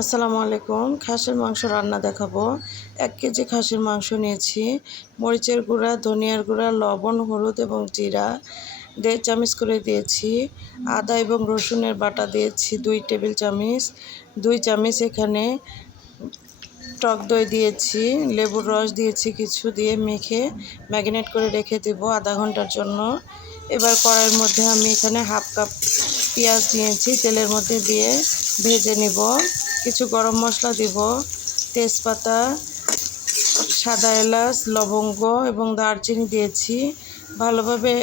আসসালামু আলাইকুম। খাসির মাংস রান্না দেখাবো। ১ কেজি খাসির মাংস নিয়েছি। মরিচের গুঁড়া, ধনিয়ার গুঁড়া, লবণ, হলুদ এবং জিরা ১.৫ চামচ করে দিয়েছি। আদা এবং রসুনের বাটা দিয়েছি ২ টেবিল চামচ। ২ চামচ এখানে টক দই দিয়েছি, লেবুর রস দিয়েছি কিছু, দিয়ে মেখে ম্যারিনেট করে রেখে দেব আধা ঘন্টার জন্য। এবার কড়াইয়ের মধ্যে আমি এখানে হাফ কাপ পেঁয়াজ নিয়েছি, তেলের মধ্যে দিয়ে ভেজে নিব। কিছু গরম মশলা দিব, তেজপাতা, সাদা এলাচ, লবঙ্গ এবং দারচিনি দিয়েছি। ভালোভাবে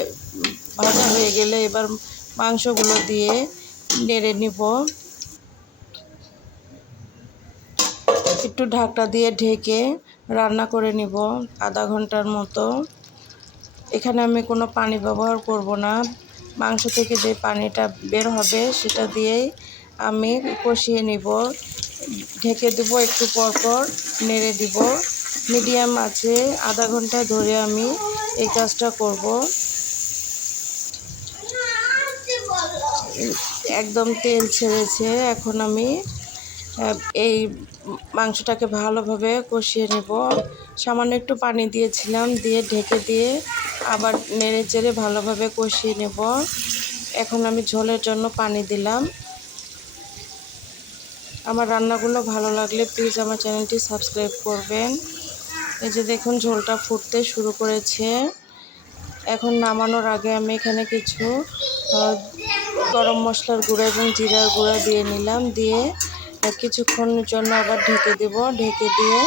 ভাজা হয়ে গেলে এবার মাংসগুলো দিয়ে নেড়ে নিব। একটু ঢাকনা দিয়ে ঢেকে রান্না করে নিব আধা ঘন্টার মতো। এখানে আমি কোনো পানি ব্যবহার করব না। মাংস থেকে যে পানিটা বের হবে সেটা দিয়েই আমি কষিয়ে নিব। ঢেকে দেবো, একটু পর পর নেড়ে দিব। মিডিয়াম আছে আধা ঘন্টা ধরে আমি এই কাজটা করব। একদম তেল ছেড়েছে। এখন আমি এই মাংসটাকে ভালোভাবে কষিয়ে নেব। সামান্য একটু পানি দিয়েছিলাম, দিয়ে ঢেকে দিয়ে আবার নেড়ে চেড়ে ভালোভাবে কষিয়ে নেব। এখন আমি ঝোলের জন্য পানি দিলাম। আমার রান্নাগুলো ভালো লাগলে প্লিজ আমার চ্যানেলটি সাবস্ক্রাইব করবেন। এই যে দেখুন ঝোলটা ফুটতে শুরু করেছে। এখন নামানোর আগে আমি এখানে কিছু গরম মশলার গুঁড়া এবং জিরার গুঁড়া দিয়ে নিলাম, দিয়ে কিছুক্ষণের জন্য আবার ঢেকে দেব। ঢেকে দিয়ে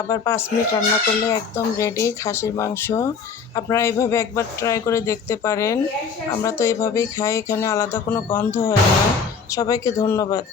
আবার 5 মিনিট রান্না করলে একদম রেডি খাসির মাংস। আপনারা এইভাবে একবার ট্রাই করে দেখতে পারেন। আমরা তো এইভাবেই খাই, এখানে আলাদা কোনো গন্ধ হয় না। সবাইকে ধন্যবাদ।